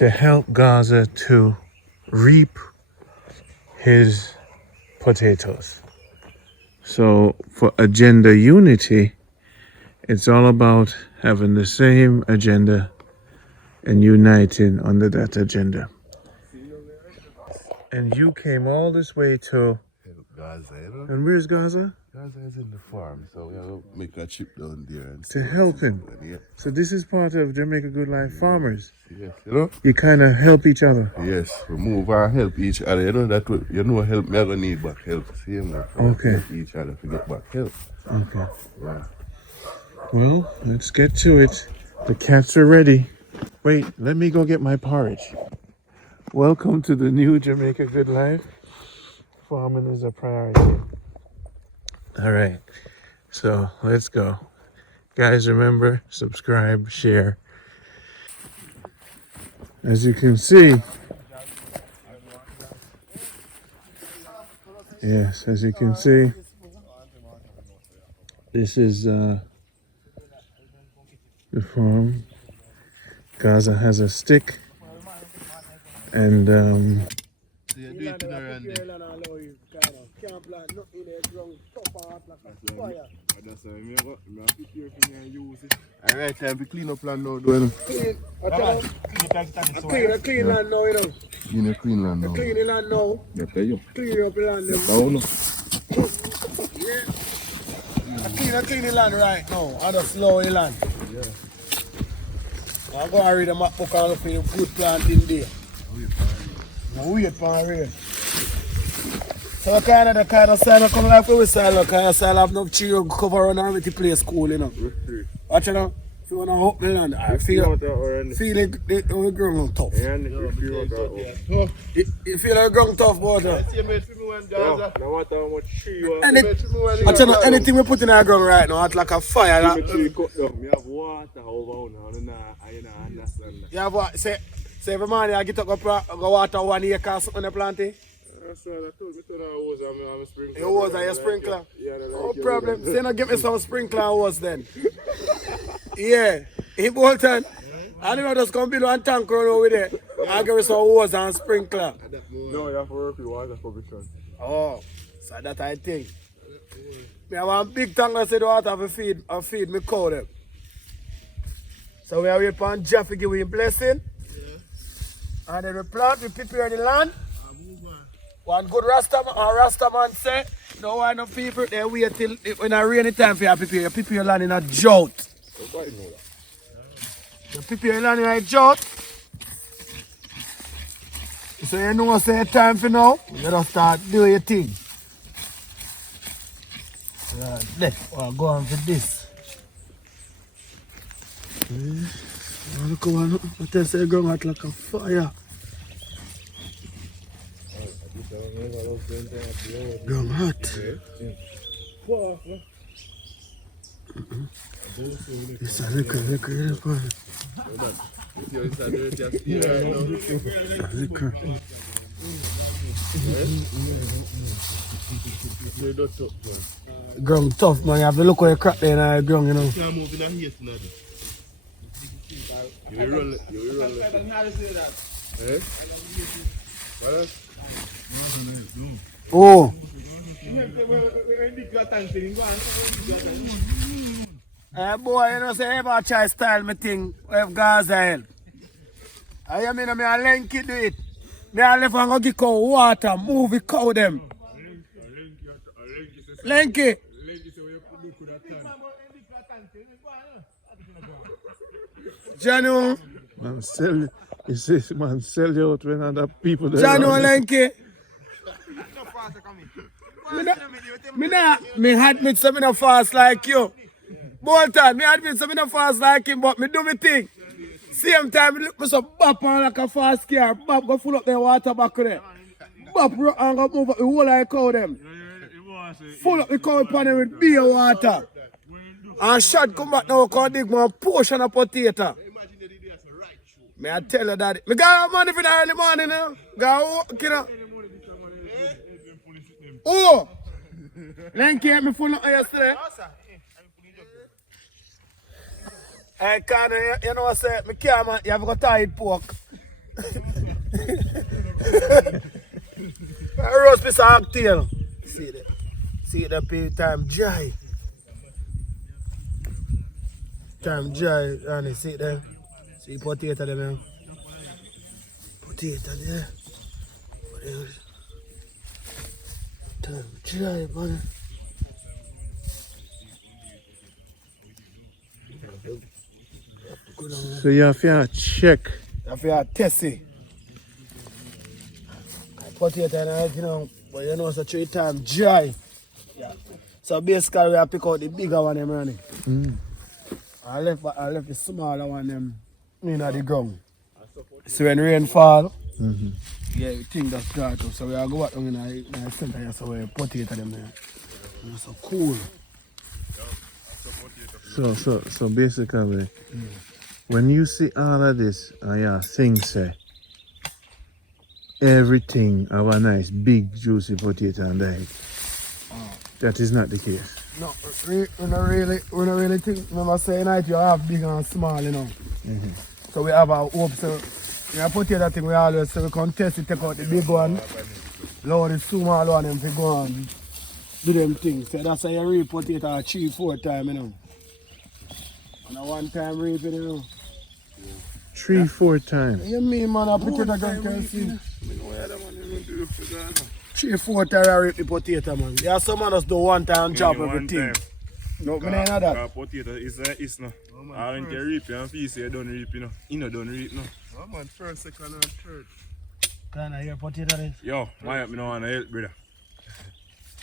to help Gaza to reap his potatoes. So for agenda unity, it's all about having the same agenda and uniting under that agenda. And you came all this way to Gaza, you know? And where's Gaza? Gaza is in the farm, so we have to make a trip down there and To help him. Yeah. So this is part of Jamaica Good Life farmers. Yes, you know? You kind of help each other. Yes, we move and help each other. You know that help me, I gonna need back help. Same way. Okay. Help each other to get back help. Okay. Yeah. Well, let's get to it. The cats are ready. Wait, let me go get my porridge. Welcome to the new Jamaica Good Life. Farming is a priority. All right, so let's go. Guys, remember, subscribe, share. As you can see, yes, as you can see, this is the farm. Gaza has a stick and Alright, time to clean up land now. Clean land now, you know. Clean land now. Clean the land now. Clean up the land. Clean the land right now. I just slow the land. I'm going to read the map book and look for the good plant in there. Wait for rain. So the kind of soil come like we soil, kind of soil have no tree cover around every place cool, you know. Watch it now. If you want to help me land, I feel the ground tough. You feel the ground tough, but anything we put in our ground right now, it's like a fire. You have what? Say every morning I get up go water 1 acre or something in the planting. Your hose and your sprinkler? No problem. Say no, give me some sprinkler hose then. Yeah. In Bolton, I never just come below and tank run over there. I give me some hose and sprinkler. No, you have to work with water provision. Oh, so that I think. Me have one big tank that said water to feed me cow them. So we are waiting for Jeff to give you a blessing. Yeah. And then we plant, we prepare the land. One good Rastaman say, no why no people they wait till when a rainy time for you prepare. You prepare your land in a drought. You prepare your land in a drought. So you know say time for now, you just start doing your thing. I'll go on for this. Look on, what I say ground hot like a fire. Ground hot. It's a liquor. Ground tough, man. You have to look where you crack there in the ground, you know. You roll it. Oh. Boy, you know, say ever try style me thing with Gaza help. I mean, I Lanky do it. Me I left and go give cow water, move the cow them. Lanky. Janu. man sell you see man sell you out when other people there. Janu Lanky. Me admit something no fast like you. Bolton, me admit something no fast like him, but me do me thing. Same time, me look me so bop on like a fast car. Bop go full up the water back there. Bop and go move up the whole of the cow them. Full up the cow pan them with beer water. And shot come back now, come dig one portion of potato. Me I tell you that. Me got money for the early morning now. Got work, you know. Oh! Lanky had me full up yesterday. Hey, Connor, you know what I say? Me can't, man, you have to tie it pork. Roast piece of oxtail. See that? See that pay time dry. Time dry, and see there. See potato there, man. Potato there. What else? Time dry, man. So you have to check. You have to test it. Potato and you know, but you know it's a 3 times dry. Yeah. So basically we pick out the bigger one them running. I left the smaller one them in the ground. So when rain fall, yeah, we think that's dry too. So we are go out in the center here, so we potato them there. It's so cool. So basically, when you see all of this and you think say everything have a nice big juicy potato and egg, that is not the case. No, we don't really think. Remember saying that you have big and small, you know. So we have our hope. So we have potato thing we always so we can test it, take out the big one, lower the small one, and we go and do them things. So that's how you reap potato 3-4 times, you know. And a one time reaping, you know. 3-4 times. You mean, man, a potato gun can see. 3-4 times I reap the potato, man. Yeah, some man just do one time job everything. No, I ain't know that. Potato is no. I don't care reap and feast you don't reap, you know. You know don't reap, no. No man, first, second and third. Can I hear potato this? Yo, my me no wanna help, brother.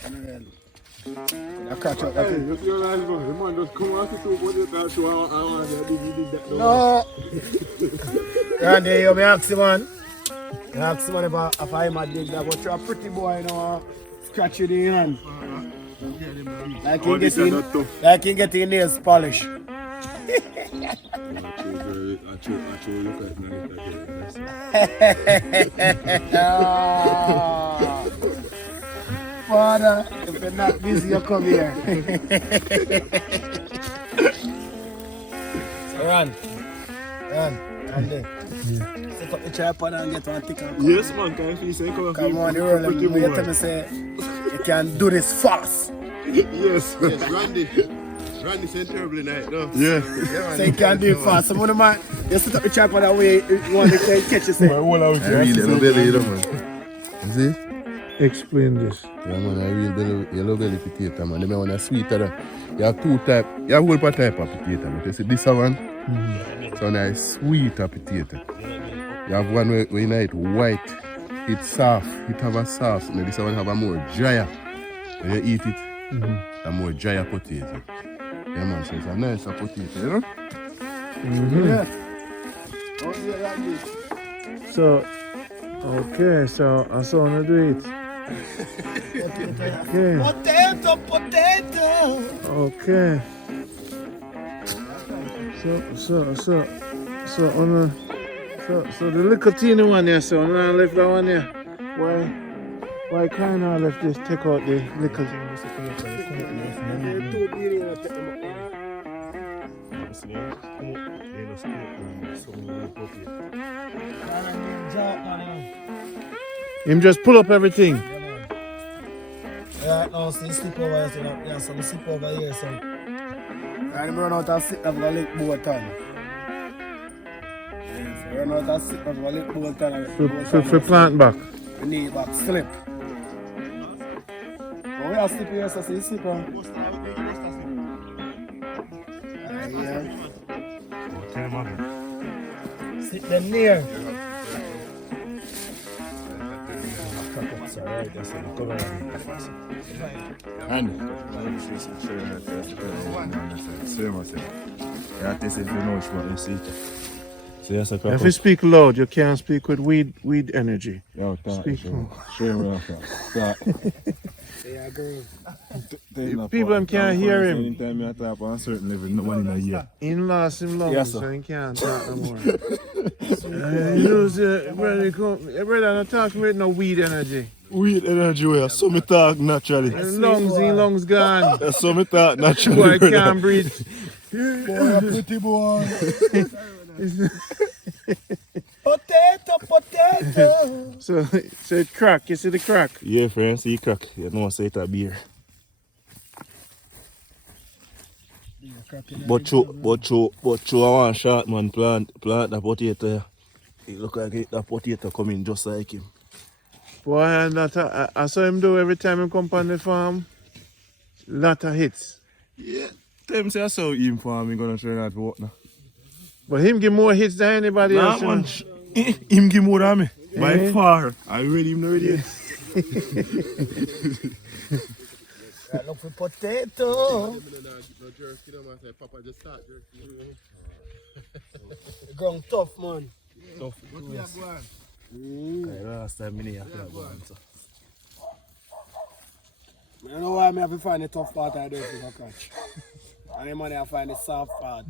I catch up that thing. You realize, bro, the man just come out to potato show I want to that. No. And there you me ask the man. I ask the man if I'm a dig that, but you're a pretty boy, you know, scratch you the hand. Like you get your nails polished. Father, if you're not busy, you come here. So run, and then set up the tripod and get one tick and come. Yes, man, can you say Come on, you're rolling. You tell me say you can do this fast. Yes, Randy said terribly night, no? Yeah. So you can do it fast. Some of the man, you set up the tripod that way, you want to catch yourself. I really yellow belly, you know, man. You see? Explain this. Yeah, man, a real belly, yellow belly potato, man. They want a sweeter than. You have 2 types. You have a whole type of potato, man. You see this one? So nice sweeter potato. You have one where you know it white, it's soft, it have a sauce. And this one have a more drier. When you eat it, a more drier potato. Yeah, man, so it's a nice potato, you know? Yeah. Oh, yeah, like this. So, okay, so I saw him do it. Okay. Potato. Okay. So the little teeny one there, so I left that one there. Why can't I left this? Take out the little. Him just pull up everything. Yeah, no, see, slip over here, so yeah, so slip over here, so. And run out and sit up the lake boat on. Run out and sit up the lake boat on. For plant back. The knee back, slip. Oh, we are slip here, so see, slip on. Sit them near. Alright, that's it. Come on. And If you speak loud, you can't speak with weed energy. Speak loud. Yeah, girl. People can't hear him. Anytime you talk on a certain level, no one in a year. He lost him lungs, Yes, sir. so he can't talk no more. You lose brother not talking with no weed energy. Weed energy where so me talk naturally. Lungs gone. That's so me talk naturally. Boy brother. can't breathe. Boy, a pretty boy. Potato. So it crack. You see the crack? Yeah, friend, see crack. You know, say it's a beer. But you, I want short man plant the potato. It look like the potato coming just like him. Boy, and that I saw him do every time he come on the farm. Lot of hits. Yeah. Them say I saw him farm, I'm gonna try not to work now. But him give more hits than anybody else. Nah, man, him give more than me. By Eh? far. I ready him already. I look for potato. Ground tough, man. Tough. Last time I have to go on, so. I don't know why I have to find the tough part I do if I catch. And then money I find the soft part.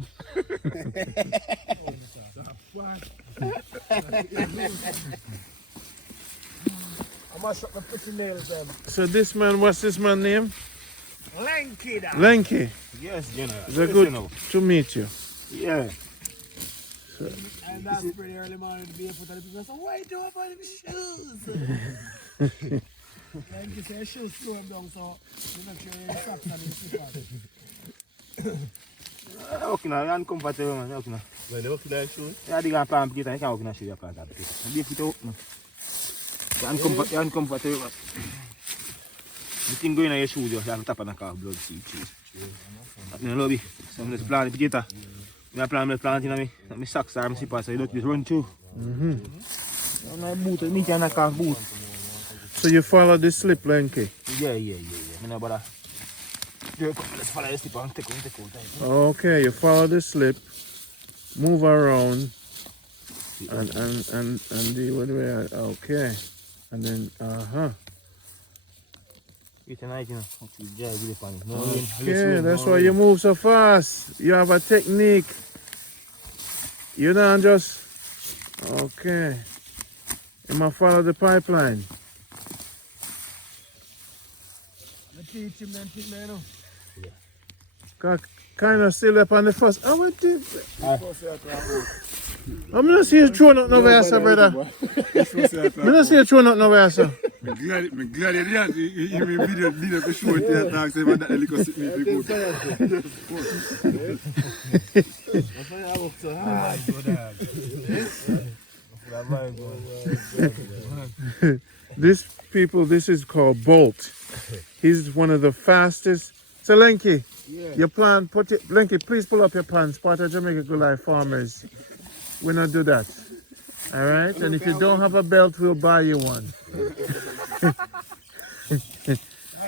I must shut my pretty nails them. So this man, what's this man's name? Lanky da. Lanky. Yes, General. It's a good to meet you. Yeah. And that's pretty early morning to be able to tell people, so why do I buy them shoes? Lanky say shoes slow him down, so you make sure you're in socks and in slippers. Okay, now you're uncomfortable, man. Okay, now. When they work in that shoe, Yeah, they got plant potato. You can't work in a shoe. You plant that potato. You leave it out, man. You're uncomfortable, man. The thing going on your shoes, you have to tap on a car blood seed. That's in the lobby. So I'm just plant the potato. I plant in my socks or my slippers, so you don't just run through. I'm not boot. Me can't car boot. So you follow the slip, Lanky? Yeah. I know, but let's follow the slipper and take out. Okay, you follow the slip, move around, and deal with it. Okay, and then It's a night, you know. Yeah, really funny. No, okay, that's why you move so fast. You have a technique. You don't just okay. You must follow the pipeline. I teach him them things, man. Kind of still up on the first. I would think. I'm not see you throwing out no way, sir, brother. I'm not see you throwing out no way, sir. I'm glad you didn't. You video to show it there, talk, say, but that little sit me This is called Bolt. He's one of the fastest. So Lanky, your plan, Lanky, please pull up your pants, part of Jamaica Good Life Farmers. We not do that. All right? And if you don't have a belt, we'll buy you one. How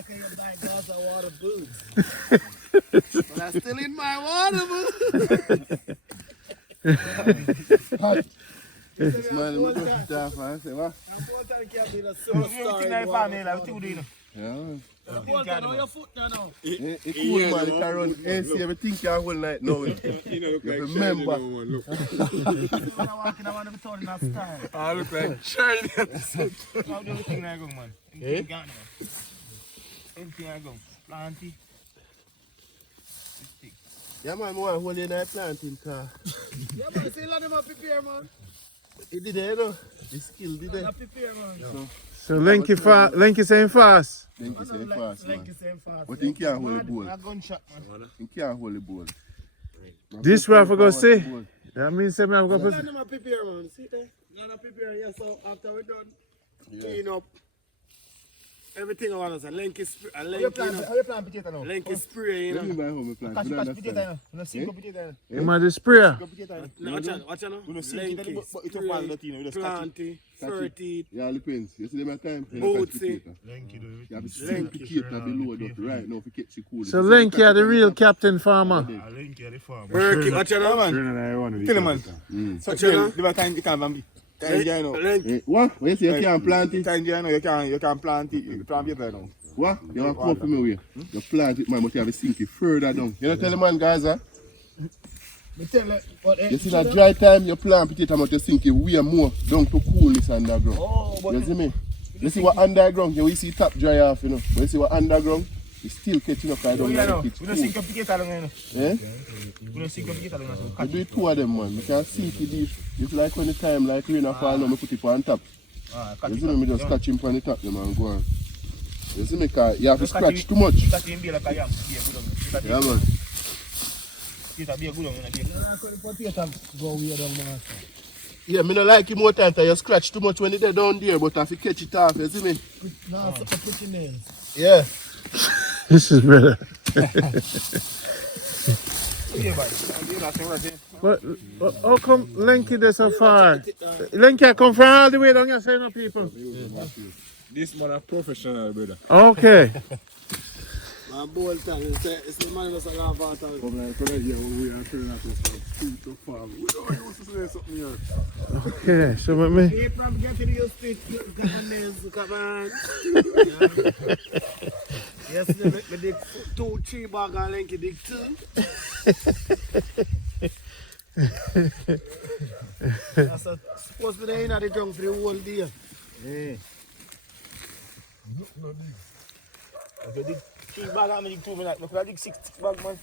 can you buy Gaza water boots? But I'm still in my water boots. this man look tough, man. Say what? Yeah. Your foot now. It's cool, man. It can run AC everything can whole night now. Remember. I look like shiny. How do you think I go, man? Anything I go. Planty. Yeah, man, I want to hold in that planting car. Yeah, man, see a lot of them prepare, man. It did it, no? The skill did it. Prepare, man. So Lanky saying fast. Think you say fast, man. Like saying fast. But think you can't hold the ball. A gunshot, man. Think you can't hold the ball. This way I forgot to say. That means say I'm going None to of them prepare, man. See there? None of prepare, yeah. So after we're done, clean up everything around us. A Lanky spray. How you plant potato now? Lanky spray, you What do you know. mean by home plant? Catch You don't potato understand. now. You know, single potato. You might the sprayer. Potato. No, watch out now. You know, single Lanky, potato, but it's a fall, you know, you just catch it. planty, Catch it. 30. Yeah, all depends. You see them at time. Bootsy. You have to see the potato below that right now if you catch it cool. So Lanky are the real captain farmer. Work it. Watch out now, man. Tell him, man. So, the time you can't be. Time you know. Eh, what? When you say you can't plant it? Time you know, you can plant it. You plant potato now. What? You want to come from me way? You plant it, man, but you have to sink it further down. You know tell the man, Gaza? Me tell you, but You see that dry time, you plant potato, but you sink it way more down to coolness underground. Oh, but You see me? You see what underground, you see top dry off, you know. But you see what underground, It's still catching up. I don't know. We don't sink up the gate along here. Eh? We don't sink up the gate along here. We do it 2 of them, man. We can sink it deep. It's like when the time like rain or fall, now we put it on top. You see me just catch him on the top, them and go on. You see me, cause you have to scratch too much. Yeah, man. Yeah, me not like him more time, you scratch too much when it's down there, but if you catch it off, you see me? Now, put your nails. Yeah. This is better. But how come Lanky there so far? Lanky I come from all the way down here saying no people. This man a professional, brother. Okay. My boy time, it's the man that's a laugh out of it. Come here, we are turning out to 2 to 5. We don't used to say something here. Okay, so what me? Hey, from getting used to it, got my nails, come on. Yesterday, me dig 2, 3 bag and Lanky dig 2. That's supposed to be the end of the junk for the whole day. Hey. If you dig 3 bags, I'm dig 2 minutes. If I dig 6 bags, man.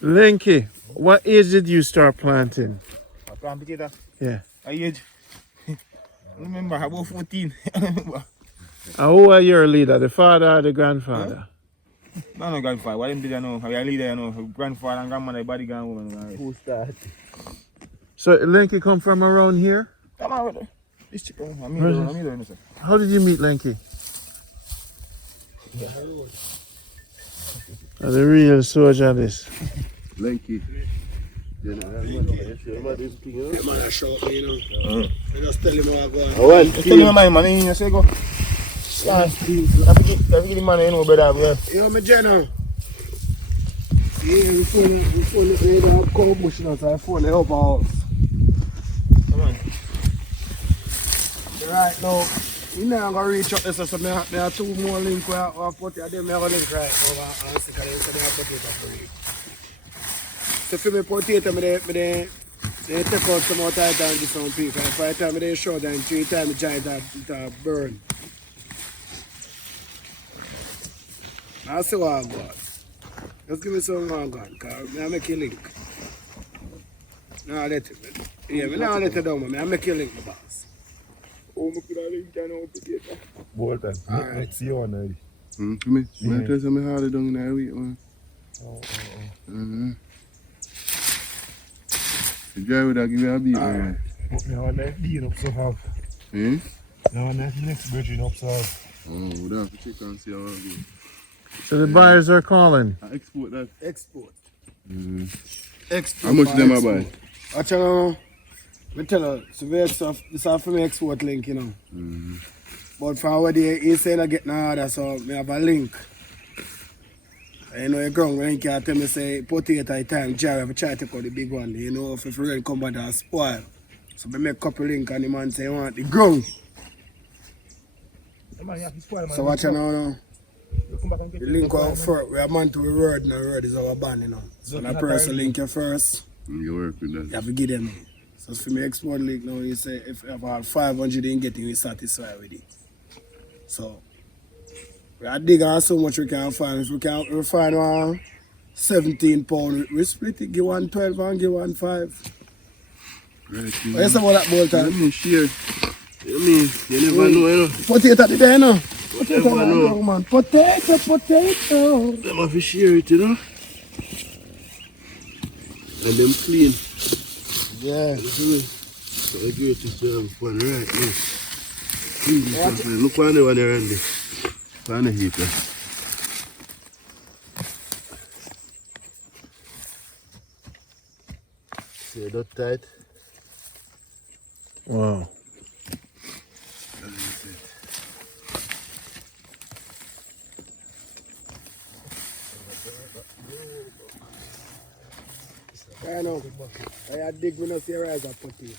Lanky, what age did you start planting? I plant potato. Yeah. I age. I remember, I was 14. And who are your leader, the father or the grandfather? No grandfather. What them did I know? I leader, you know. Grandfather and grandmother, body gun woman. Who started? So Lanky come from around here? Come on, brother. This chicken. I'm here, sir. How did you meet Lanky? Oh, the real soldier this. Lanky. Yeah, man, I shot me, you know. I just tell him how I go on. Just tell him my man, you say go. I forget the man, you know, brother. Yo, my general. Yeah, we phone the cow bush now, so I phone the upper house. Come on. Right now, we now going to reach up this, so there are 2 more links where I put it, them have a link right over and stick it, so they have potato for you. So for me potato, they take out some more tight and do some peak. And 5 times they short and 3 times the giant that burn. I'll see what I got. Just give me some more gun, because I make you link. No, let it. Yeah, I now let it down, I make you link, my boss. Oh, I could have linked down on potato. Bolton, Next year on already. Me tell you something harder down in that week, man. The guy would have given you a beat, man. Now on that deal up so have. Eh? Now on that next bridging up so have. Oh, we'd have to check and see how it goes. So the buyers are calling. I export that. Export. Export. How much them I buy? Actually, I tell you, so this is for me export link, you know. But from where he saying I get no order, so I have a link. You know, you ground link can tell me say potato time, Jerry, if I try to take out the big one, you know, if the rain come back and spoil. So I make a couple link and the man say, I want the ground. So watch you now. The link out first, we are man to the road, and the road is our band, you know. So the person link you first, You work with that. you have to give them. So for me export link now, you say if about 500 you get it, we satisfied with it. So we are digging on so much we can find. If we can find 17 pounds, we split it, give 1 12 and give 1 5. Right. What you say about that Bolton? Let me share. You mean, you never know, you know. Potato the day, you know. Potato, Never know. man. Potato. Them have to share it, you know. And them clean. Yeah. So I give it to one right now. Clean. Look on the one around there. On the heater. See that tight? Wow. I know. I dig when I see a rise of potato.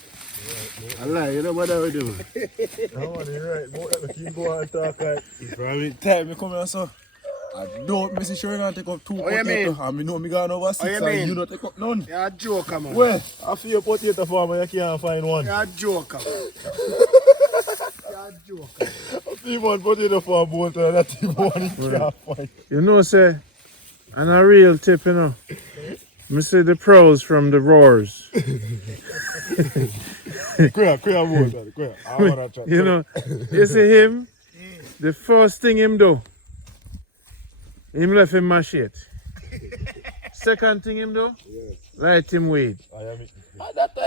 I lie, you know what I would do? No, you're right. But let me keep going and talk like. Probably time me come here, so I don't miss sure you're gonna take up 2 you potatoes. mean? And me know me gone over 6 you and mean? you don't take up none. You're a joker, man. Well, I feel potato farmer, you can't find one. You're a joker, man. T-Man potato for a boat and that T-Man he can't fight. You know, say, and a real tip, you know. Me say the pros from the roars. Queer boat, queer. I wanna chat. You know, you see him, the first thing him do, him left him machete. Second thing him do, light him weed.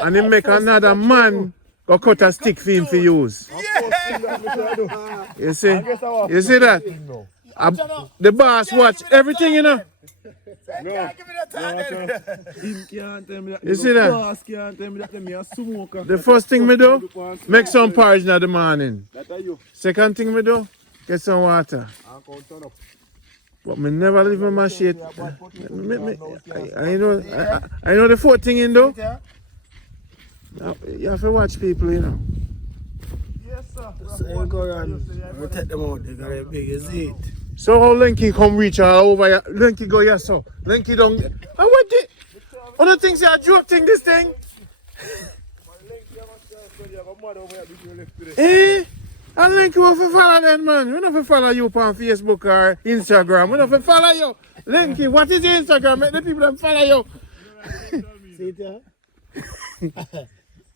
And him make another man go cut a stick for him to use. You see that? The boss watch everything, you know. You see that? The first thing me do, make some porridge in the morning. Second thing me do, get some water. But me never leave my machete. I know the fourth thing in though. You have to watch people, you know. So you go around, we take them out, they got a big, you see it. So how Lanky come reach all over here? Lanky go here, so Lanky don't. And what the? Other things you are joking this thing? Eh? And Lanky want to follow that man. We don't follow you on Facebook or Instagram. We don't follow you. Lanky, what is your Instagram? Make the people that follow you. See it here?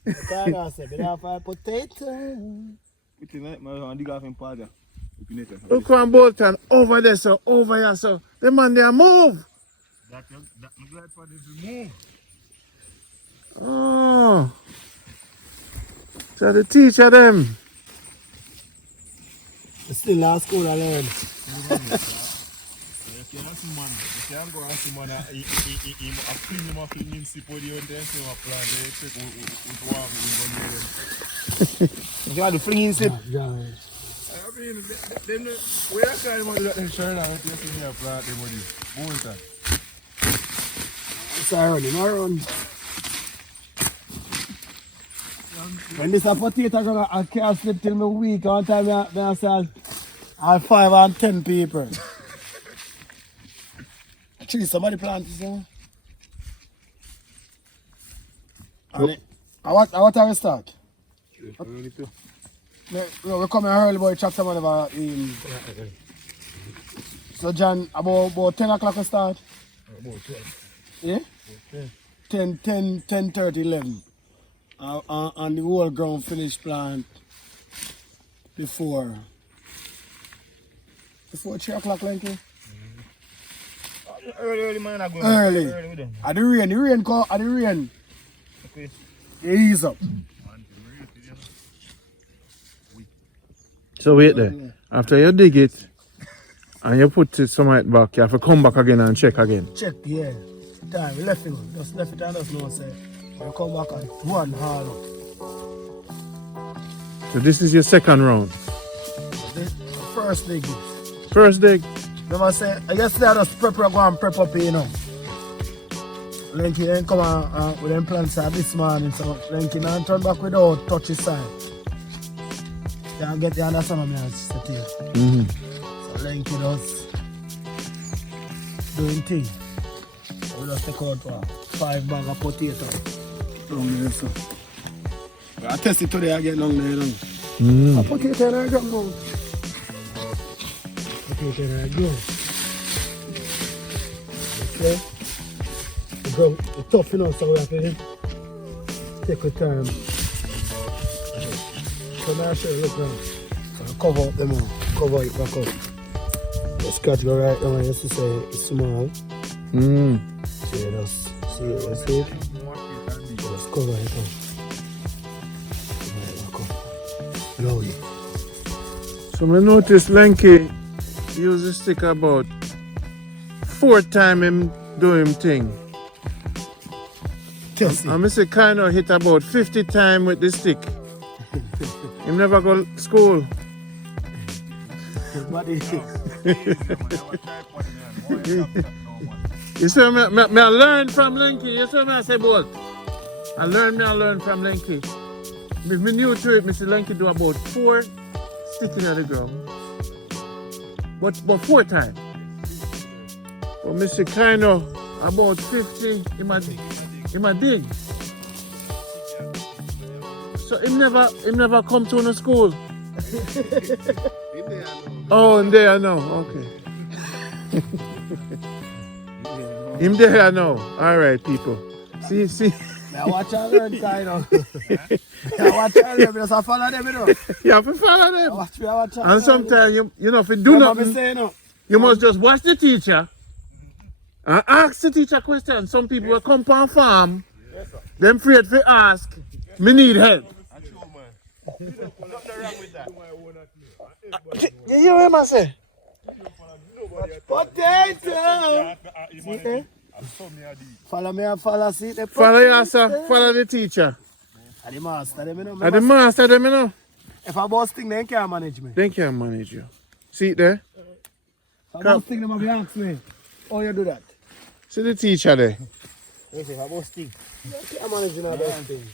I said, we have a potato. Look on Bolton, over there, so over here, so the man there move. Oh, so the teacher them. Still not school I learn. You have the flinging sip. I mean, them, we are kind of that them share now, you see me a plant them with the bolt. It's a run, I run. When this a potato, I can't sleep till my week. One time I said, I have 5 and 10 people. Actually, somebody planted this. And what time we start? We come here early, boy, chapter whatever. So, John, about 10 o'clock we start? About 12. Yeah? 10:30, 11. And the whole ground finished plant before 3 o'clock, Lanky? Early, man. I go Early. with them. At the rain come, at the rain. Okay. You ease up. So wait there. After you dig it and you put it somewhere back, you have to come back again and check again. Check, yeah. Time, we left it. Just left it and just know, say. We come back and one hard up. So this is your second round. The first dig. First dig. Remember say, yesterday I just go and prep up, you know. Lanky then come on with them plants this morning, so Lanky now turn back without touch his side. You can get the understand what I sit here. So Lanky does doing thing. So we just take out 5 bags of potato down there, so. I test it today, I get down there, you know. A potato and I drop down. Potato and I go. Okay. The ground is tough enough, so we have to take our time. So now show you, look around. So cover up them all. Cover it back up. The scratch go right down, just to say it's small. So you just see it, you see it? So just cover it up. Cover it back up. Slowly. So I noticed Lanky use the stick about 4 times him do him thing. Test it. And I say kind of hit about 50 times with the stick. Him never go to school. You see me I learn from Lanky. You see me I say both. I learn from Lanky. If me new to it, me see Lanky do about 4 sticking on the ground. But 4 times. But me see kind of about 50 in my dig. So him never come to no school. Oh, and there I know. Okay. Him there I know. All right, people. See. I watch and learn, kind of. I watch and learn, because I follow them, you know. You have to follow I them. watch and learn. And sometimes you know if you do nothing, you must just watch the teacher and ask the teacher questions. Some people will come on farm, them afraid to ask, me need help. You hear what I say? Potato! Follow me and follow, see the Follow your sir, follow the teacher. And the master, them, you know. And the master them, you know. If I boss thing, they can't manage me. They can manage you. See it there? If I boss thing, them have to ask me, how you do that? See the teacher there. Yes, if I boss thing. You can't manage my boss thing.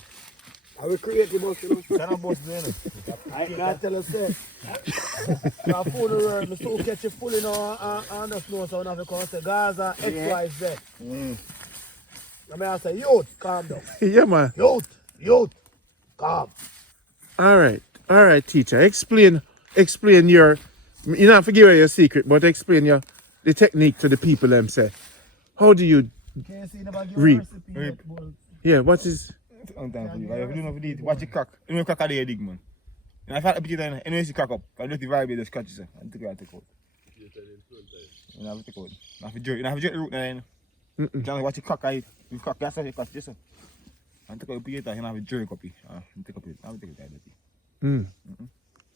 I will create the boss thing. Can I boss then? I can't tell us that. I fool the world, I still catch you fully now and just know so I have to come and say Gaza, X, Y, Z. I mean, I say, youth, calm down. Yeah, man. Youth, calm. All right, teacher. Explain your, you don't forgive your secret, but explain the technique to the people them say. How do you reap? Yeah, what is? On time for you. If you don't do watch it crack. You know crack a day dig, man. And I thought a bit of anyway, you crack up. I do the vibe, just catch it, and take it out. You have to take out. You have to jerk the root there. You can't watch it crack. You crack, that's how you catch this. And take out the potato, you have to jerk up it. Take up it. I will take it out.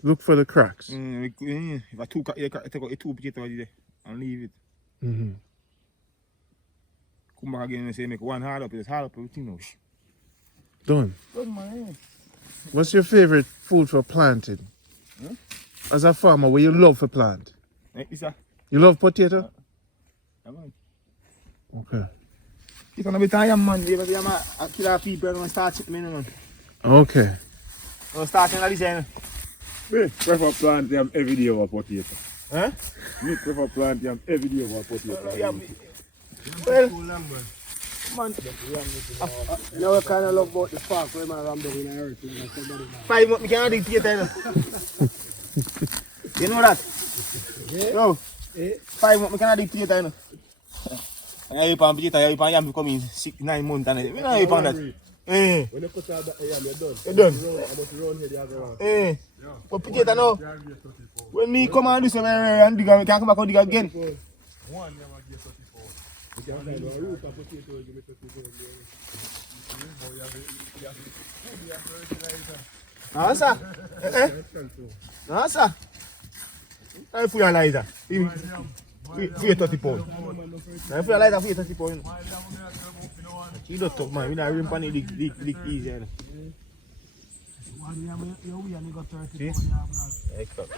Look for the cracks. If I two crack, you take out the two potato there and leave it. Come back again and say make one hard up, it's hard up everything now. Done. Good man. What's your favorite food for planting? As a farmer, what you love for plant? You love potato? Okay. It's gonna be time, man. Because I'm a killer people gonna start chipping in, man. Okay. Gonna start in this end. Me prefer plant them every day over potato. Huh? Me prefer plant them every day over potato. Well, man, You know what kind of love about the park where my ram down in the earth. 5 months, we can't dig potato. You know that? Yeah. No. 5 months, we can't dig potato. I have a potato, I have a yam come in 9 months. We don't have that. When you cut out that yam, you're done. You're done. I must run here the other one. But potato now, when me come and do something and dig, we can't come back and dig again. One yam I get 34. You can find a root of potato, you get 34. Answer. Answer. I'm free Eliza. Free 30 pounds. I'm free Eliza, free 30 pounds. You don't talk, man. We don't rim pan the lick easy. See? Excellent.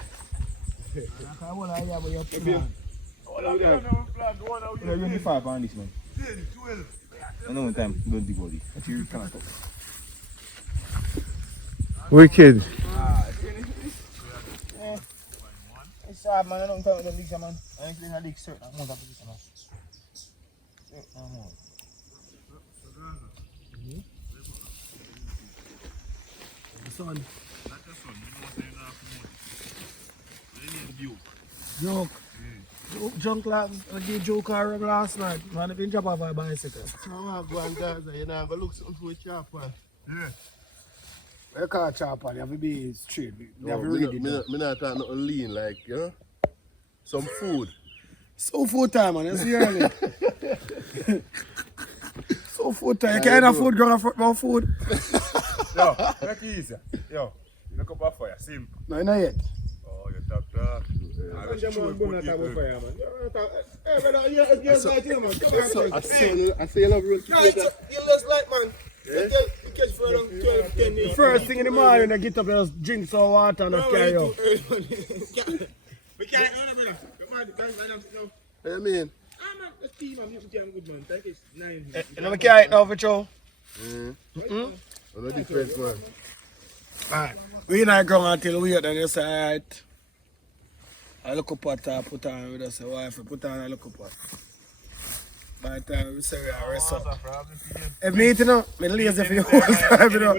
You're really far on this, man. I know time, don't dig all this. You cannot talk. Wicked. It's hard, man. I don't talk about this, man. I think I dig certain amount of this, man. Certain amount. Son. Joke. Junk last, I gave joke her last night. Man, I been drop off a bicycle. No, go and Gaza, you know, go look something for a chopper. Yeah. I can't chop on, you have to be straight. You have to Me read it. not talking nothing lean, like, you know, some food. So full time, man. You see early. So full time. You can't afford ground food. Yo, make it easier. Yo, you look up a fire, simple. No, not yet. Oh, you talk. I say you love real potato. You just like, man. You catch for around 12, 10 years. First thing in the morning, I get up and just drink some water and carry out. We can't do that, brother. What do you mean? Let's see, man. You can good, man. Thank you. 9. And I'm carry it now for Joe. I'm not different, man. Alright. We in our ground until we then you say, alright. I look up at put on with us, wife, put on a look up at. By the time we say we are rest up. If me eat, you know, me lazy for the whole time, you know.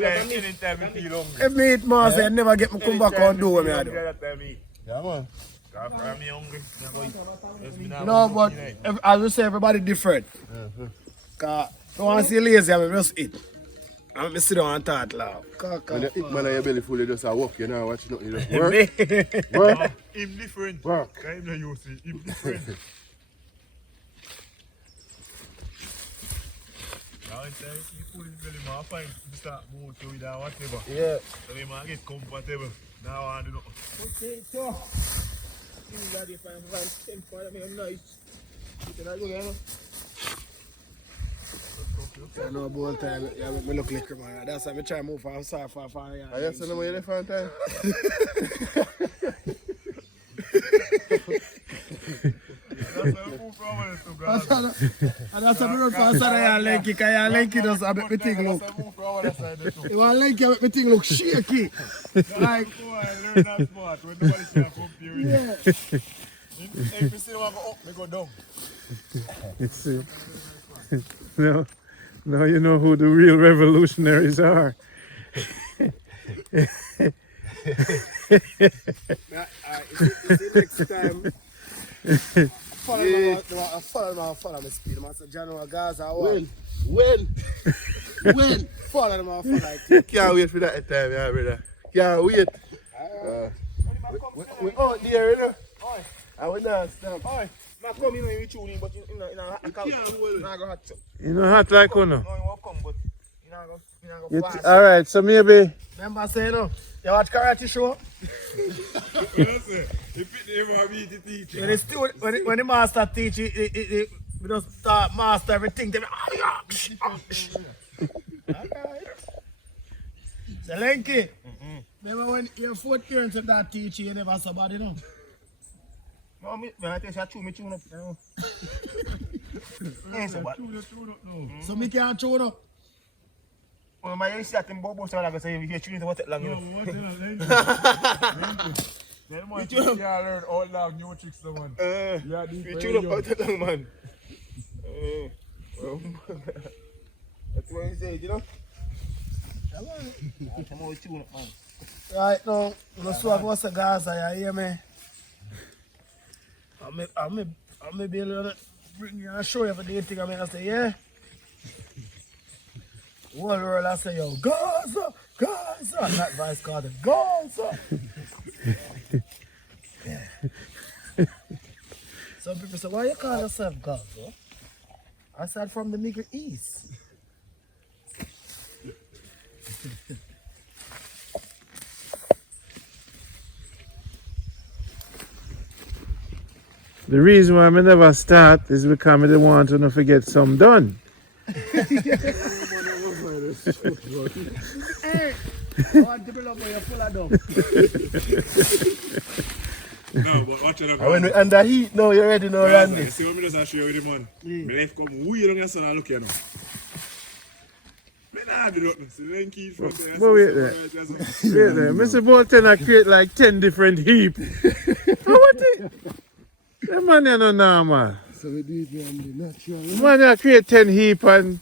If me eat more, I never get me come back and do what I do. Yeah, man. No, but as we say, everybody different. Because if you want to see lazy, I will just eat. I'm sit down and talk loud. When you eat, man, and your belly full, you just walk, you know, watch nothing, you just work. Work. Him different. Work. I'm not used to it. Him different. Now it's like you put his belly, man, find to start move to it or whatever. Yeah. So he man get comfortable. Now I do not. Okay, so. You got it, I'm nice. You can go, you know. I know about time, yeah, make me look like a man. That's why I try to move from far. Yeah. I just know where you find time. That's why I move from over to Gaza. And that's why I run for Gaza and Lanky, because Lanky does make me think look. That's why I move from over the side there too. You want Lanky make me think look shaky. Like, Oh, I learn that spot when nobody can compare with yeah. If you see one go up, me go down. You see? Now you know who the real revolutionaries are. Yeah, next time, follow me speed. I said, General Gaza, When? follow them off, like, Can't wait for that time, yeah, brother. Can't wait. We out there, you know. I will not stop. Oi, I come in and you tune in, but you know, I go hot. You know hot like Uno. No, you won't come, but you know, go fast. Alright, so maybe remember saying, you watch karate show? You know, say, you pick the ever be the teacher. When the master teach, we just start master everything. They So Lanky, remember when your fourth parents of that teacher, you never saw bad, you know? No, when I tell you, I chew me tune up. You know. Yes, but. So me can't tune up. When my see that in Bobo, so I say, if you tune it, what long, you know. Then man, you can't learn all long new tricks, the man. Yeah, You tune up out long, man. That's what you say, you know. Come on, tune up, man. Right now, you see what was the Gaza, you hear me? I'm be able to bring you and show you for the thing. I say, yeah. Whole world I say, yo, Gaza, Gaza. That vice called it Gaza. Yeah. Some people say, why you call yourself Gaza? I said, from the Middle East. the reason why I never start is because I don't want to not forget some done. Hey, I want to build up where you're full of dumb. No, but watch it. And when we under heat now, you already know, Randy. See what I just show you with the man. My life come way down your son and look here now. Me nah do nothing. See the Lanky from there. But wait there. Wait there. Mr. Bolton I create like 10 different heap. How what it? That man is not normal. So we do it on the natural. Man I create 10 heap and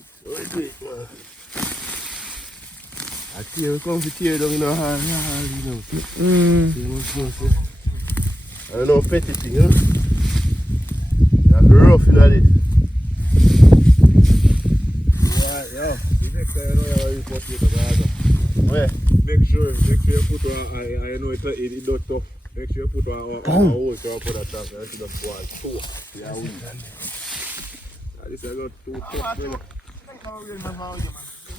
I tear, we come to tear down in a hard, you know. I don't know petty thing, you know. That's rough, you know it. Yeah, yo. The next time you know you have a report to Gaza. Where? Make sure you put on, I know it does tough. Make sure you put on a hole so you put that top. You should have boiled 2. Yeah, we. This is not too tough.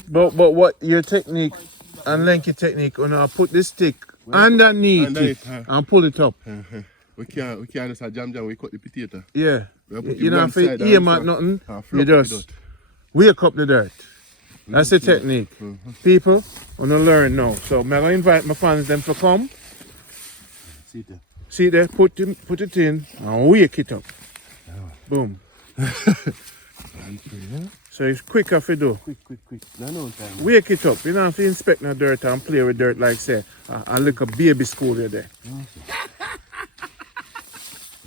but what your technique and Lanky technique when I put the stick underneath it and pull it up. We can't just jam, we cut the potato. Yeah. We put You it know one if you side aim and at nothing, flop you the just dirt. wake up the dirt. That's the technique. People wanna learn now. So I'm gonna invite my fans them to come. See there. See there, put it in and wake it up. Boom. So it's quicker if you do. Quick. No time. Wake it up. You don't have to inspect no dirt and play with dirt like say a little baby school you there.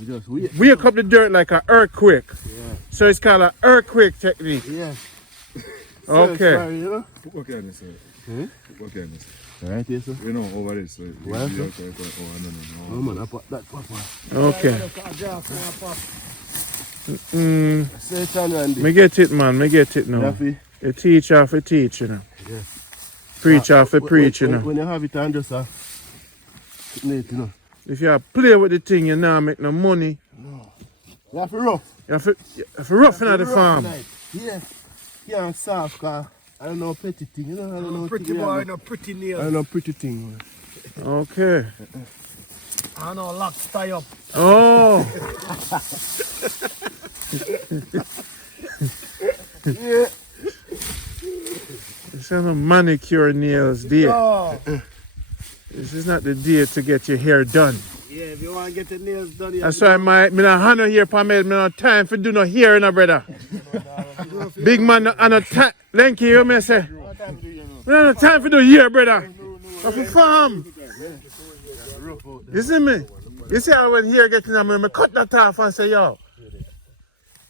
You just wait. Wake up the dirt like an earthquake. Yeah. So it's called an earthquake technique. Yeah. Okay. Sorry, you know? What can you say? Hmm? What can you say? Right here, sir. You know, over this. Well, sir. Oh, Oh, man, I put that papa. Okay. I say it on Randy. Me get it, man. Me get it now. Daffy. A teach off a teach, you know. Yeah. Preach off a preach, you know. When you have it on just you know. If you play with the thing, you now make no money. You have to rough. You have to roughing at the farm. Yeah. Yeah, and soft, cause I don't know pretty thing, you know. I don't know Pretty boy, no pretty I nails. don't know pretty thing, man. Okay. I know locks tie up. Oh. Yeah. It's not a manicure nails day. Oh. This is not the day to get your hair done. Yeah, if you want to get your nails done, That's why me no have no hair for me. Me no time for do no hair, no brother. Big man, no time. Lanky, you me say. Me no time for do hair, brother. Of a farm. You see me? You see how when hair getting on me cut that off and say, yo,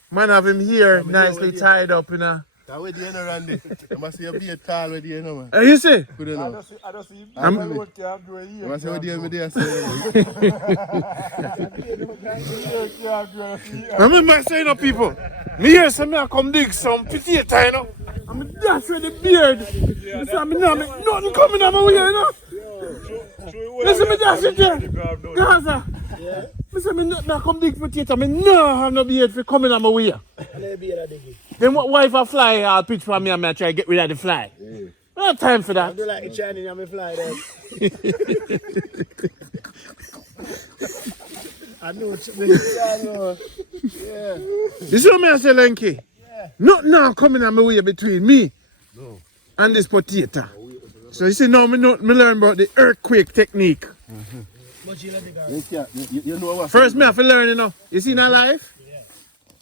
man have him here nicely tied up, you know. That way the end Randy. I must say you be a tall with the end, man. You see? Good enough. I don't see I must say what the end there say. I remember saying to people, me hear some I come dig some potato, you know. I'm dash with the beard. You see, me now make nothing coming out my way, you know. Listen, me dash it there. Gaza. Me say me not come dig potato, me no have no beard for coming out my way. Then what if I fly, I'll pitch for me and I try to get rid of the fly. I don't have time for that. I do like it shining on my fly there. I know what you mean. Yeah. You see what I say, Lanky? Yeah. Nothing now coming on my way between me and this potato. So you see now me learn about the earthquake technique. You know what? First me have to learn, you know. You see in our life?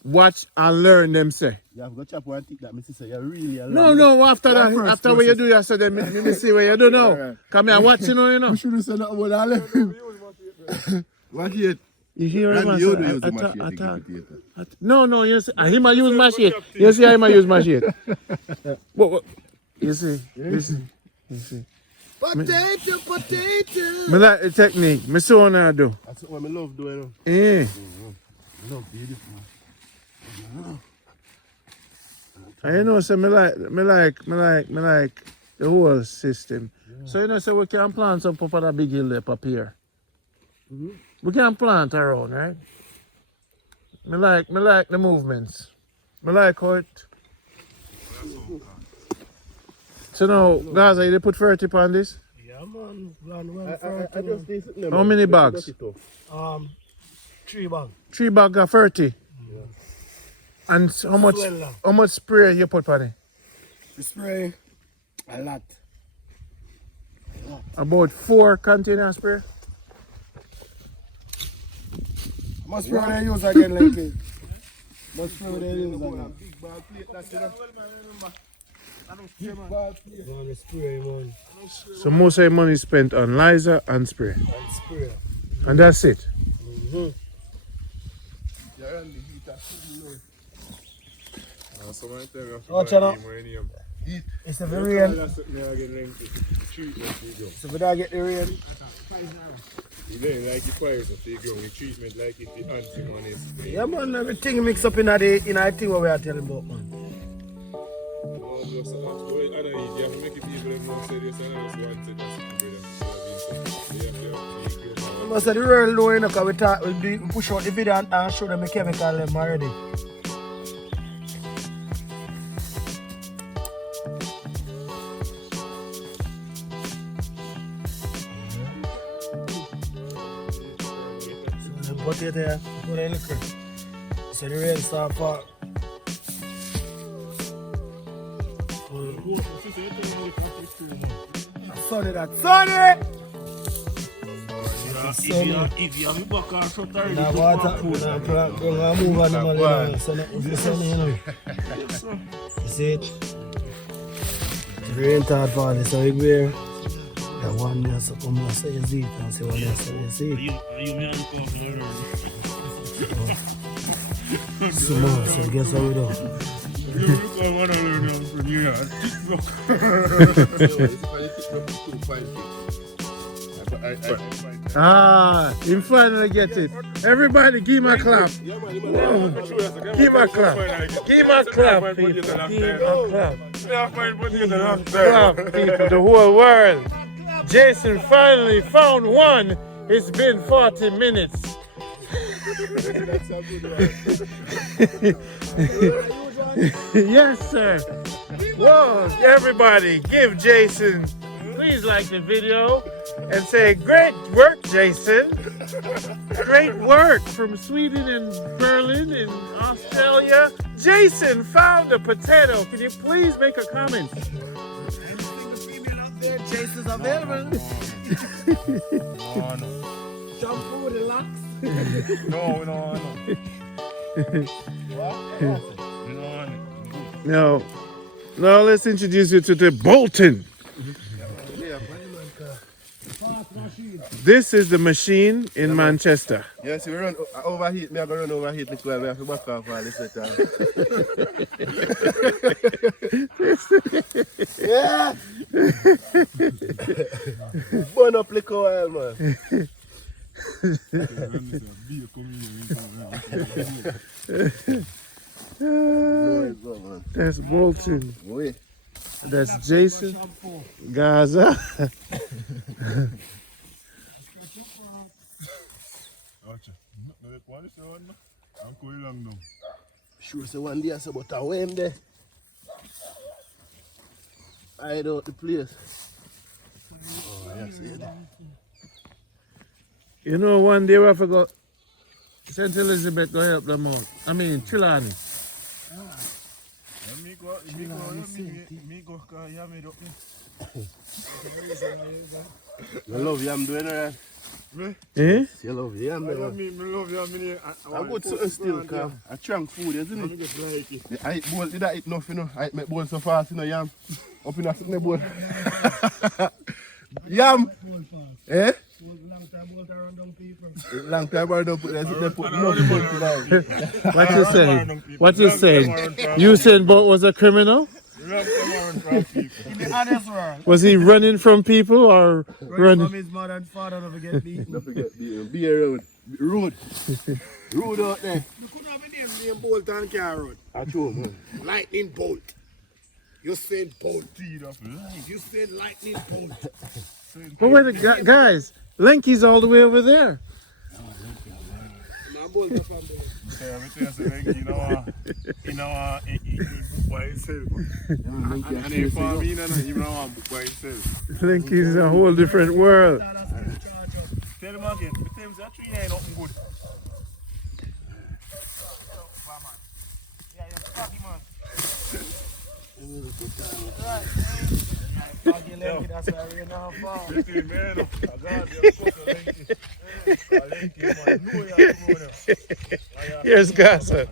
Watch and learn them say. You have to chop one tick that, Mr. Say, you really alone. No, after that, after what you do yesterday, me see what you do now. Come here, watch you know, you know. You should have said that about that. What yet? You hear him? You do use the machete. No, you see, him a use machete. You see him a use machete. What? You see. Potato. Me like the technique. Me so wanna do. That's what I love doing. Eh. Love beautiful. And you know, so me like the whole system. Yeah. So you know, so we can plant some up on a big hill up here. We can plant around, right? Me like the movements. Me like how it. So now, Gaza, you put 30 on this? Yeah, man. I just did something. How many bags? 3 bags. 3 bags of 30. Yeah. And how much spray you put on it? The spray, a lot. About 4 container spray? How much spray they use again, like it? How much spray they use again? Big bag plate, that's it. Big bag plate. Spray, man. So most of your money is spent on Liza and spray. And spray. And that's it. Watch out. It's a very rain. So we don't get the rain. You don't like the fire, so you go with treatment like it the anti-man is. Yeah, man, everything mixed up in a thing what we are telling about, man. You have to make it people more serious and I just want to Most of the world know, you know, because we push out the video and show them the chemical them already. So the potato here, put in liquor. So the rain start fall. Sunny! If you have a buck or something, Now water, now move on the money. So if you sunny, you know. You see it? The rain start falling, so you wear. That one there, so come and say you see it, and say one there, so you see it. you may have to come Small, so guess how we do. You look like one of them from New York. Him finally get it. Everybody give him a clap. Give him a clap. Give him a clap, people. Give him a clap. Clap, people. The whole world. Jason finally found one. It's been 40 minutes. Yes, sir. Whoa, everybody, give Jason, please like the video and say, great work, Jason. Great work from Sweden and Berlin and Australia. Jason found a potato. Can you please make a comment? Jason's available. Oh, no. Shampoo the locks. No. No. Now let's introduce you to the Bolton. This is the machine in Manchester. Yes, we run overheat. Me, I go run overheat the coil. We have to back off all this time. Yeah. Burn up the coil, man. That's Bolton. Boy. That's Jason. Gaza. Sure, so one day I said, but I went there. I hide out the place. Oh, yeah, see it. You know, one day we forgot St. Elizabeth go help them out. I mean, Chilani. You love yam doing that? Eh? You love yam doing that? I love you. I got something still, because I trunk food, isn't it? I eat bowl, did I eat nothing, you know? I eat my bowl so fast, you know, yam. Up in a sitting bowl. Yam! Eh? Long time I don't put nothing tonight. What you saying? What you saying? You said Boat was a criminal? Was he running from people or running? From his mother and father, don't forget beaten. Don't forget, be around. Rude. Rude out there. You couldn't have a name Bolt and Car Road. At home, man. Lightning Bolt. You said Bolt. You said Lightning Bolt. But wait, guys, Lanky's all the way over there. My Bolt is from the Lanky's a whole different world. Tell him again, the times that tree ain't nothing good. Yeah, you're cocky, man. Lanky, that's why we're not far. Here's Gaza.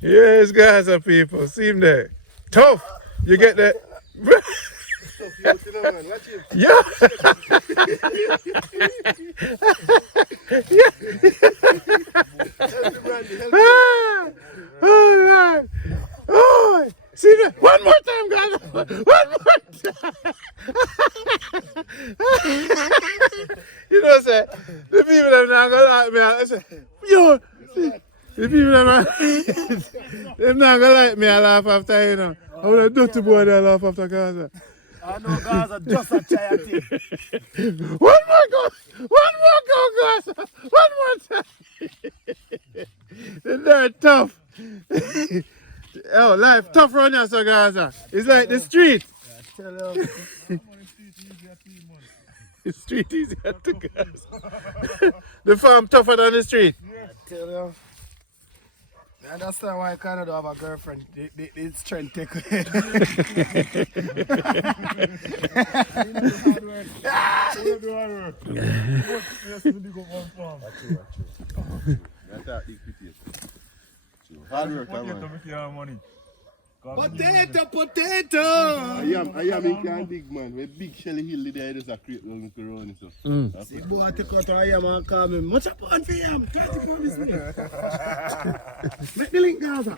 Here's Gaza, people. See him there. Tough. You get that? Yeah. Oh, man. Oh, see that? One more time, guys. One more time. You know, say, the people that are not going to like me, I say, yo, the people that are they're not going to like me, I laugh after, you know. I would have dirty boy that laugh after Gaza. I know Gaza just a child thing. One more go, Gaza. One more time. They're tough. Oh, life tough around here, so Gaza. It's like the street. Tell you. The street easier to Gaza. The farm tougher than the street. Tell you. I understand why Canada have a girlfriend. It's trend take away. Hard work, man. Money. Potato! I am in can big man. We big Shelly Hill there is a create long corona so. See, boy, take out I am and call me. Much a pound for him. 30 pound this way. Make the link, Gaza.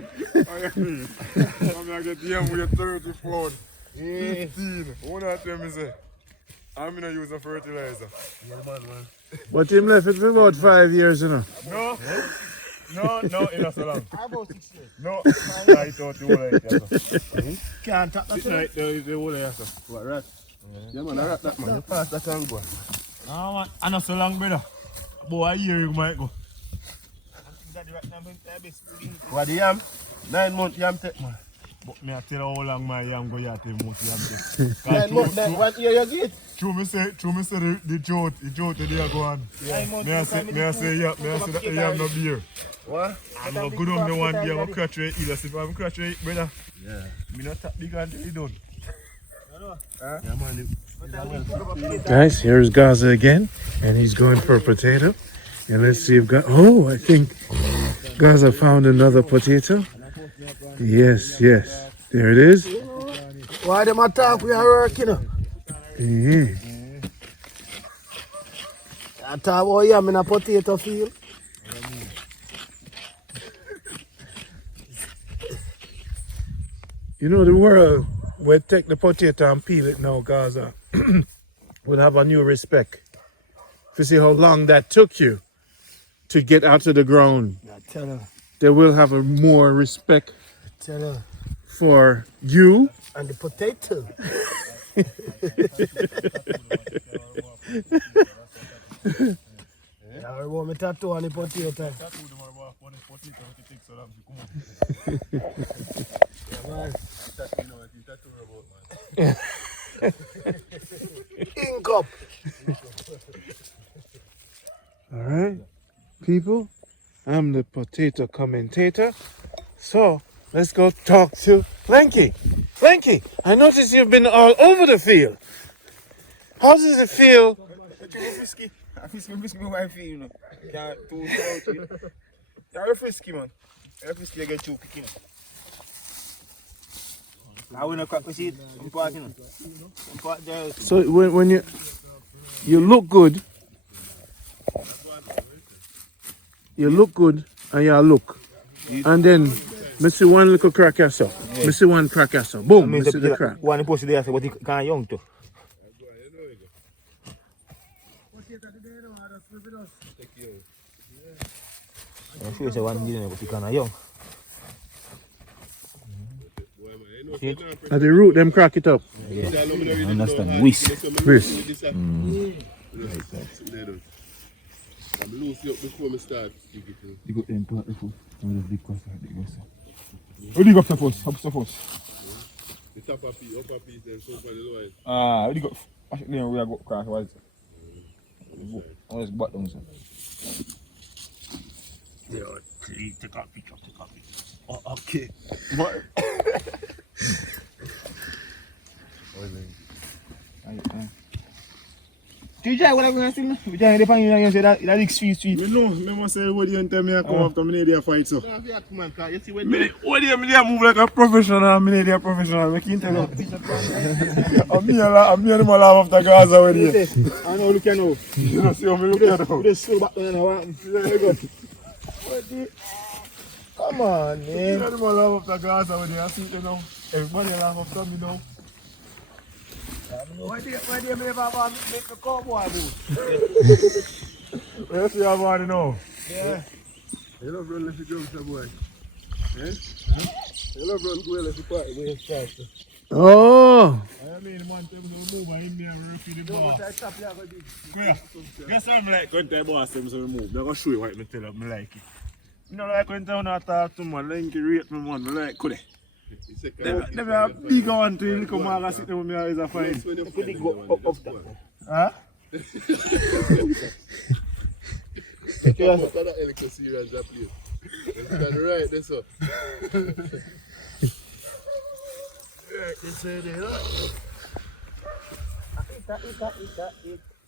I'm gonna get yam with your 30 pound. 15. One of them is I'm gonna use a fertilizer. But him left it for about 5 years, you know. No, it not so long. About 6 years. No, I thought you were like that. Can't talk This that. night the whole year. What rat? Yeah man, I rat that man. You pass that and go. No man, I not so long brother. Boy, a year you might go. What the yam? 9 months yam take man. But me I tell you how long my yam go here till most yam take. 9 months, 1 year you get. True me say the jolt today go on. Me I say that the yam no beer. What? I'm gonna go down the one day, I'm gonna catch it either. If I'm catch it, brother. Yeah. Me not tap big until it done. Yeah man. Guys, here's Gaza again, and he's going for a potato. And let's see if I think Gaza found another potato. Yes. There it is. Why them attack? We are working. Yeah. I talk about yam in a potato field. You know, the world will take the potato and peel it now, Gaza, will have a new respect. If you see how long that took you to get out of the ground, I tell her. they will have a more respect Tell her. for you. And the potato. I want me tattoo on the potato. Ink up. All right, people, I'm the potato commentator. So let's go talk to Lanky. Lanky, I noticed you've been all over the field. How does it feel? Frisky my wife, you know. Can't too out. You're frisky, man. You're frisky, you get too quick, you know. I want to crack the seed. I'm part, you know. I'm part there. So when you look good, and you look, and then me see one little crack so. Me see one crack so. Boom, me see the crack. One post there, but he can't young too. I'm sure it's a one million, but he can't young. At the root, them crack it up. Yeah, I understand. Whisk. Chris. I'm loose up before I start. You got them part before. Where do you go for first? Up first. The top of piece, upper piece, then so for the lower. Where do you go? Actually, we are going to crack. What is it? What is it? Bottom, sir? Take a picture. Oh, okay. What? Do you try what I'm going to see? We try to find you and say that it's sweet. You know, me must say what you tell me I come after me need a fight so. No, man, you see when What do you move like a professional? Me need a professional. We can't tell you. I'm here to laugh after Gaza with you. I know, look at now. You don't see how me look at you. Just slow back down and very good. Come on, You man. don't laugh after Gaza with you. I see you now. Everybody laugh after me now. Why do you never make a cowboy do? Where you see your body now? Yeah. you love run left the jump, boy. Eh? You love run go left the part where you start. Oh, I mean, man, tell me to move and him there and repeat the boss. I stop here, I go do. Yeah. Guess I'm like when the boss them so move. They're gonna show you what me tell them me like it. You know like when I talk to man, Lanky rate me man, me like could they are big one to you come and sit with me always a fine. Could it go up that? Huh? After that electric serious that place. You can right there so.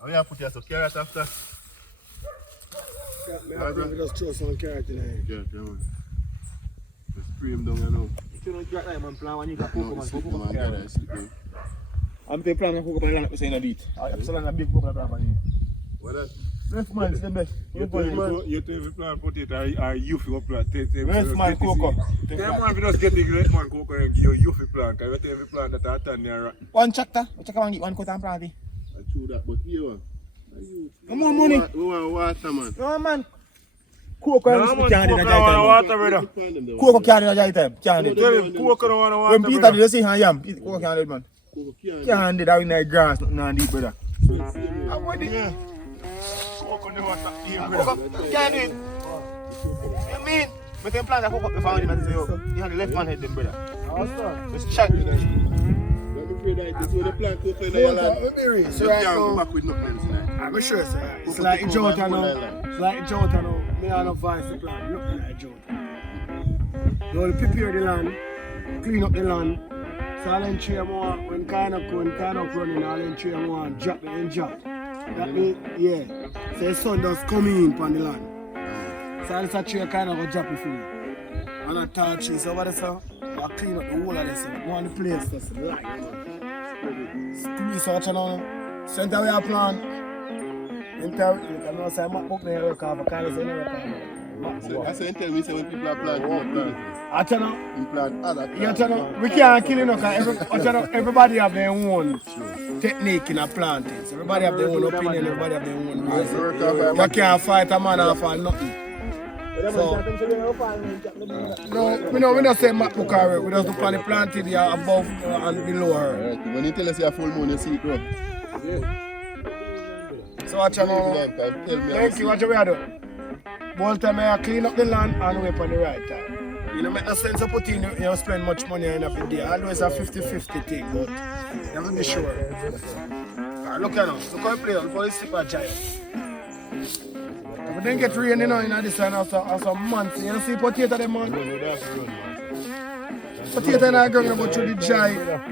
Oh yeah, put yourself carrot after. I just throw some carrot in there. Yeah, man. spray him down, you know. You don't drop that man plan when you got cocoa No, man. sleep, Cocoa man, man. God, I sleep, man. I'm the plan of cocoa man, I'm saying a beat. I'm selling a big cocoa man. What that? Best man, it's the best. You tell me plant potato or you for plant. Best man cocoa. Tell man if you just get the great man cocoa and give you for plant. Because you tell me plant that I turn there. One tractor, one get one cut and plant it. I chew that, but here, Come on, money. we want water, man. No man. Cocoa No man, can't do cocoa that want time. water, brother. Cocoa can't do that time. Can't do Tell it. him, cocoa don't want When water, Peter brother. did see her yam, cocoa can't do it, man. Can't do that in the grass, nothing on deep, brother. I'm with it. Cocoa don't want that here, brother. Cocoa can't do it. You mean? But them plant that cocoa before him and say, yo, you have the left man head them, brother. Just check. Let me pray that this is the plant cocoa in your land. Let me read. So You right can't go now, back with nothing tonight. I'm sure, sir. It's like a Jota now. It's like a Jota now. Me and no vice the plan. Look like Jota. You want to prepare the land, clean up the land. So I'll then tree more when kind of running, I'll then tree more and drop the end drop. That means, yeah. So the sun does come in on the land. So I'll tree kind of go drop it for you. And I touch it. So what is that? I'll clean up the whole of this. One place that's light. Squeeze out now. Center where I plan. Enter, you can know say map book there work off a kind of say work off. I say, tell me, say when people are planting, I tell you, you plant other plants. you tell you, we can't kill you no, because everybody have their own technique in a planting. So everybody have their own opinion, everybody have their own reason. You can't fight a man off or nothing. So, no, we don't say map book or we just do planted here above and below her. Right. When you tell us you have full moon, you see it grow. So watch out now. Thank you, watch what we are doing. Both time I clean up the land and wait on the right time. You know, make no sense to put in, you know, spend much money in a day. Always a 50-50 thing, but you have to be sure. Look at us, look how we play on for the super giant. If we didn't get rain, you know, in this time after months, you see potato them, man. Potato in the ground, about through the giant.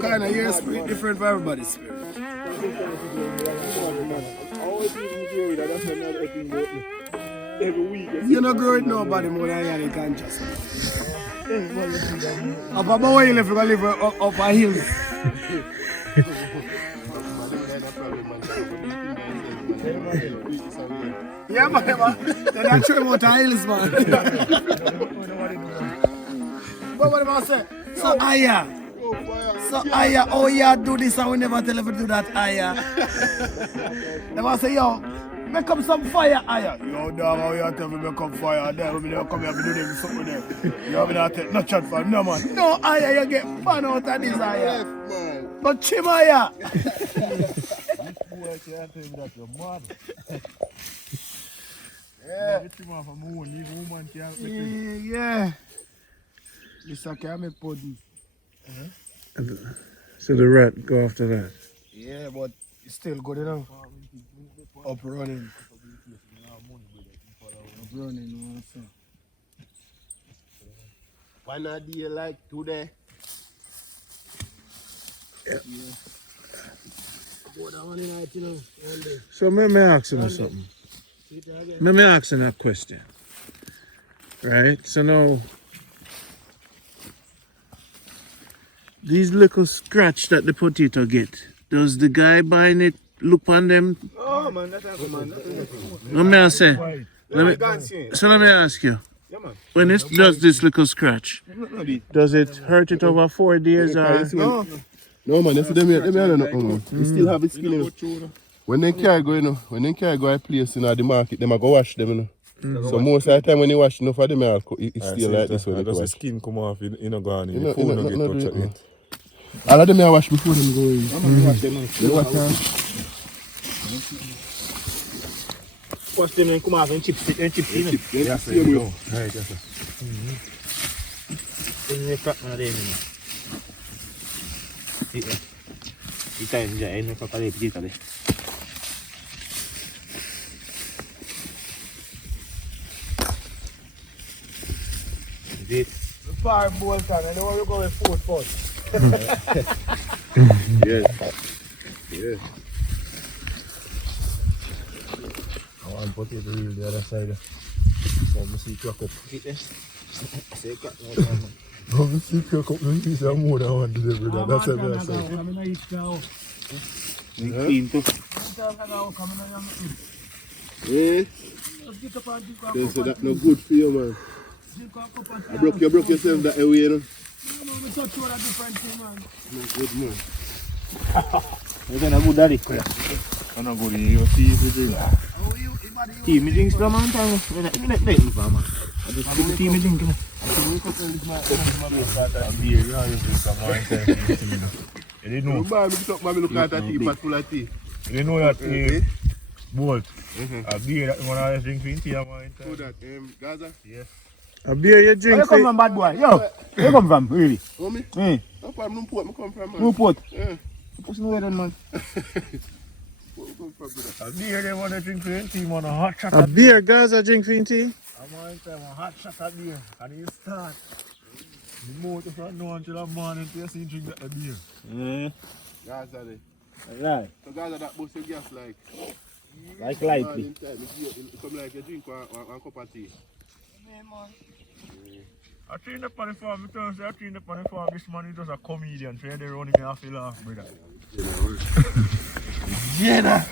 Kind of your spirit different for everybody's spirit. You don't grow with nobody more than you can just. Up above where you live, you can live up a hill. Yeah, man, they're not sure about the hills, man. But what am I saying? So, Aya, oh yeah, do this and we never tell you to do that, Aya. They must say, yo, make up some fire, Aya. Yo, dog, how you tell me make up fire? Then we never come here to do them something there. You have not take no shot for no man. No, Aya, you get fun out of this, Aya. But Chim, Aya. Yeah. This can make pudding. So the rat go after that. Yeah, but it's still good enough. Up running. Up running, also. One idea like today. Yeah. So let me ask you something. Let me ask you that question. Right? So now, these little scratch that the potato get, does the guy buying it look on them? Oh man, that's a good man. Let me so let me ask you. When it does this little scratch, does it hurt it over 4 days or? No man, you see them here, don't know, man. You still have it skin, you know. When they carry go, you know, when they carry go a place, you know, the market, them a go wash them, you know. So most of the time when you wash enough of them, it's still like this when it does the wash. skin come off, you know, gone in. You know, The food you don't know, get touched it. All of them I wash before them go in. You wash them. Wash them and come off and chips, you know. Yes, sir. Right, yes, sir. Then they crack one of them, you know. Di tayo dyan, may papalipid dito. The fire bolt on, I know where you go with food first. Yes. Yeah. I want to put it real the other side. So I'm see crack up. Get this. Say cut. I'm see crack up. You see some more than one delivery. That's what I say. Clean too. Yeah. So that's no good for you, man. You broke yourself that way, you know? No, we touch you a different thing, man. No good, man. You're a good daddy. I'm not good in your teeth, you Tea me drinks from man time. I'm not letting for man. I just put the tea me drink. You didn't know. You look at that teapot full of tea. You didn't know that bolt. A beer that you want to drink tea. Who that? Gaza? Yes. A beer you Where drink. you come from, bad boy? Yo, where you come from, really? Oh, me? Eh? I'm from Newport. I come from, man. Newport? Yeah. Push no way then, man. A beer they want to drink tea, man. A hot shot. A beer, Gaza drink tea. I want to have a hot shot of beer. And you start. The motor from now until the morning, you see drink that beer. Eh? Gaza, there. Right. So Gaza, that boost your gas like lightly. It come like you drink one cup of tea. I trained up on the farm, I trained up on the farm. This man is just a comedian, so they're running me off the laugh, brother. Jenna!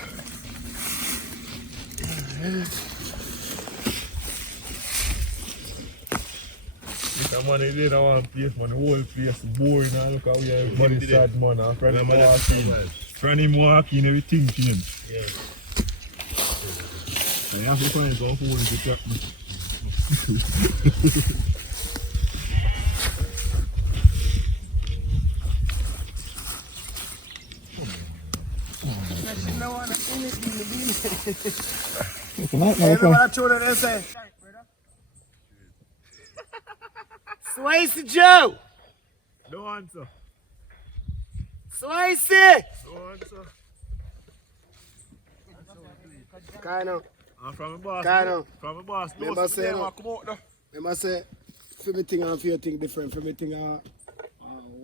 This man is in one place, man, the whole place boring, and look how everybody's sad, man. And from him walking, everything changed. Yeah. So you have to find some food to trap me. Everyone throw that say. Swayze Joe! Don't answer. Swayze! Don't answer. Kind of. I'm from the boss. Kind of. From the boss. Remember say no. Come out there. Remember say, for me thing and for your thing different. For me thing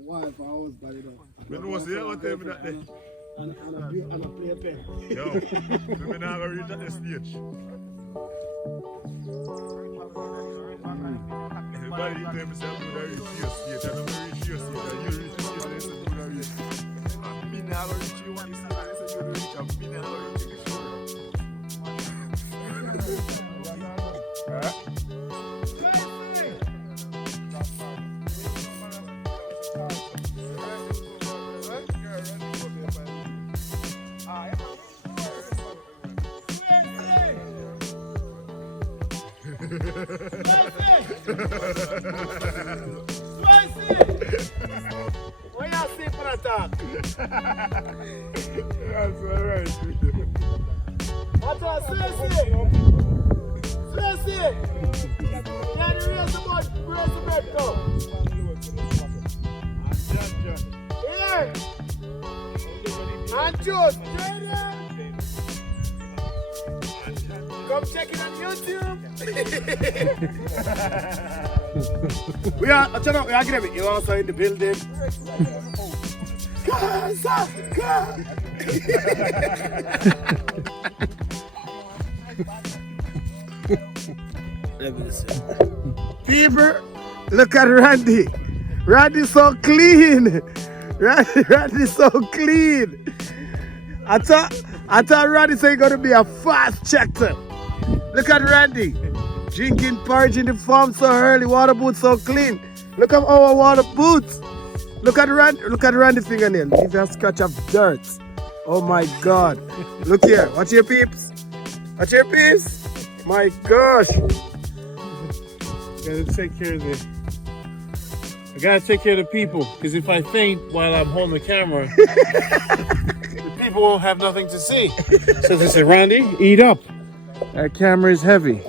wife or husband, you know. I know, see, you tell me that day. And I play a pen. Yo, we now going to reach at the stage. Everybody tell themselves to reach your stage. I don't reach your stage. You reach your stage, they say to reach. Me now going to reach you one stage. They say you reach. And me now going to reach you. Huh? Why you sleep for that talk? That's alright. What's up, Swayze? Swayze! Can you raise the bed now? Here! And Jude! Come check it on YouTube! we are getting it. You're also in the building. Gaza! People, look at Randy. Randy's so clean. Randy's so clean. I thought Randy said he's gonna be a fast checker. Look at Randy. Drinking porridge in the farm so early, water boots so clean. Look at our water boots. Look at Randy fingernail. Leave a scratch of dirt. Oh my God. Look here. Watch your peeps. Watch your peeps. My gosh. Gotta take care of this. I gotta take care of the people, because if I faint while I'm holding the camera, the people won't have nothing to see. So they say, Randy, eat up. That camera is heavy.